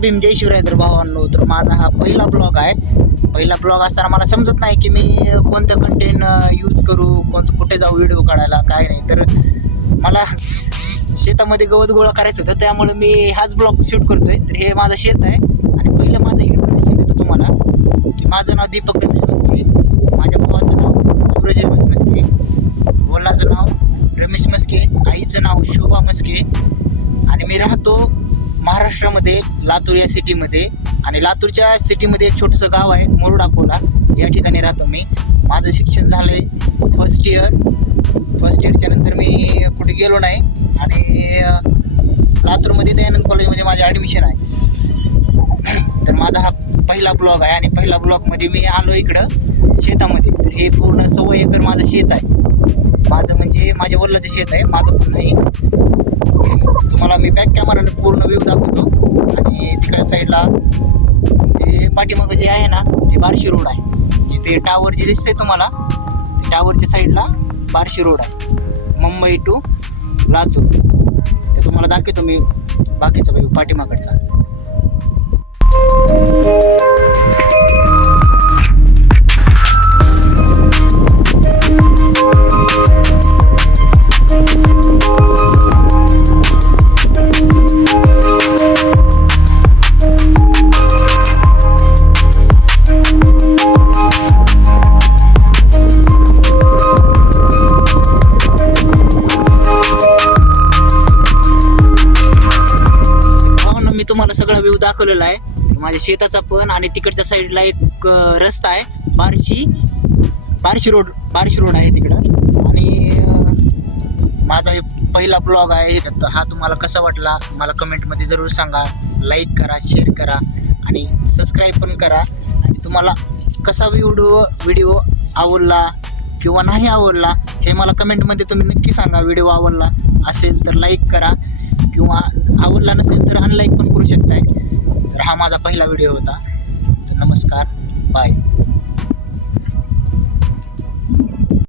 भीम जय शिवराय तर भावांनो. तर माझा हा पहिला ब्लॉग आहे. पहिला ब्लॉग असताना मला समजत नाही की मी कोणतं कंटेंट यूज करू, कुठे जाऊ व्हिडिओ काढायला, काय नाही. तर मला शेतामध्ये गवत गोळा करायचं होतं, त्यामुळे मी हाच ब्लॉग शूट करतोय. तर हे माझं शेत आहे आणि पहिलं माझं इंट्रोडक्शन देतो तुम्हाला की माझं नाव दीपक रमेश मस्के, माझ्या भावाचं नाव सूरज रमेश मस्के, वडिलांचं नाव रमेश मस्के, आईचं नाव शोभा मस्के आणि मी राहतो महाराष्ट्रामध्ये लातूर या सिटीमध्ये. आणि लातूरच्या सिटीमध्ये एक छोटंसं गाव आहे मुरुड अकोला, या ठिकाणी राहतो मी. माझं शिक्षण झालं आहे फर्स्ट इयरच्या नंतर मी कुठे गेलो नाही आणि लातूरमध्ये दयानंद कॉलेजमध्ये माझे ॲडमिशन आहे. तर माझा हा पहिला ब्लॉग आहे आणि पहिला ब्लॉगमध्ये मी आलो इकडं शेतामध्ये. तर हे पूर्ण 1.25 एकर माझं शेत आहे. माझं म्हणजे माझ्या वडिलाचं शेत आहे, माझं पण नाही. तुम्हाला मी बॅक कॅमेराने पूर्ण व्ह्यू दाखवतो. आणि तिकडच्या साईडला ते पाठीमागं जे आहे ना ते बार्शी रोड आहे. ते टावर जे दिसतंय तुम्हाला, टावरच्या साईडला बार्शी रोड आहे, मुंबई टू लातूर. ते तुम्हाला दाखवतो मी बाकीचा व्ह्यू पाठीमागचा. मी तुम्हाला सगळा व्ह्यू दाखवलेला आहे माझ्या शेताचा पण. आणि तिकडच्या साईडला एक रस्ता आहे, बार्शी रोड आहे तिकडं. आणि माझा हे पहिला ब्लॉग आहे. तर हा तुम्हाला कसा वाटला मला कमेंटमध्ये जरूर सांगा. लाईक करा, शेअर करा आणि सबस्क्राईब पण करा. आणि तुम्हाला कसा व्हिडिओ आवडला किंवा नाही आवडला हे मला कमेंटमध्ये तुम्ही नक्की सांगा. व्हिडिओ आवडला असेल तर लाईक करा किंवा आवडला नसेल तर अनलाईक पण करू शकताय. तर हा माझा पहिला व्हिडिओ होता. तर नमस्कार, बाय.